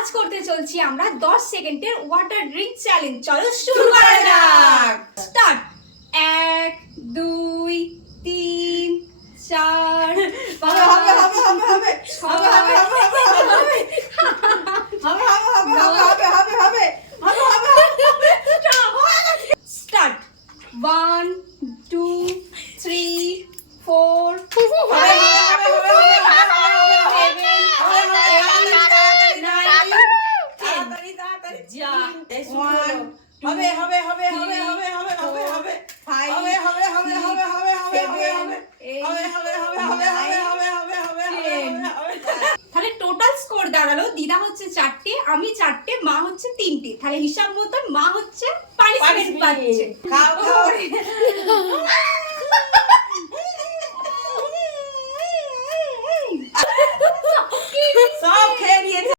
আজ করতে চলছি আমরা 10 সেকেন্ডের ওয়াটার ড্রিঙ্ক চ্যালেঞ্জ। চলো শুরু করা যাক। স্টার্ট। 1 2 3 4 স্টার্ট। 1 2 3 4 তাহলে টোটাল স্কোর দাঁড়ালো দিদা হচ্ছে 4টে, আমি 4টে, মা হচ্ছে 3টে। তাহলে হিসাব মতন মা হচ্ছে পানিশমেন্ট পাচ্ছে। সব খেয়ে নিয়েছে।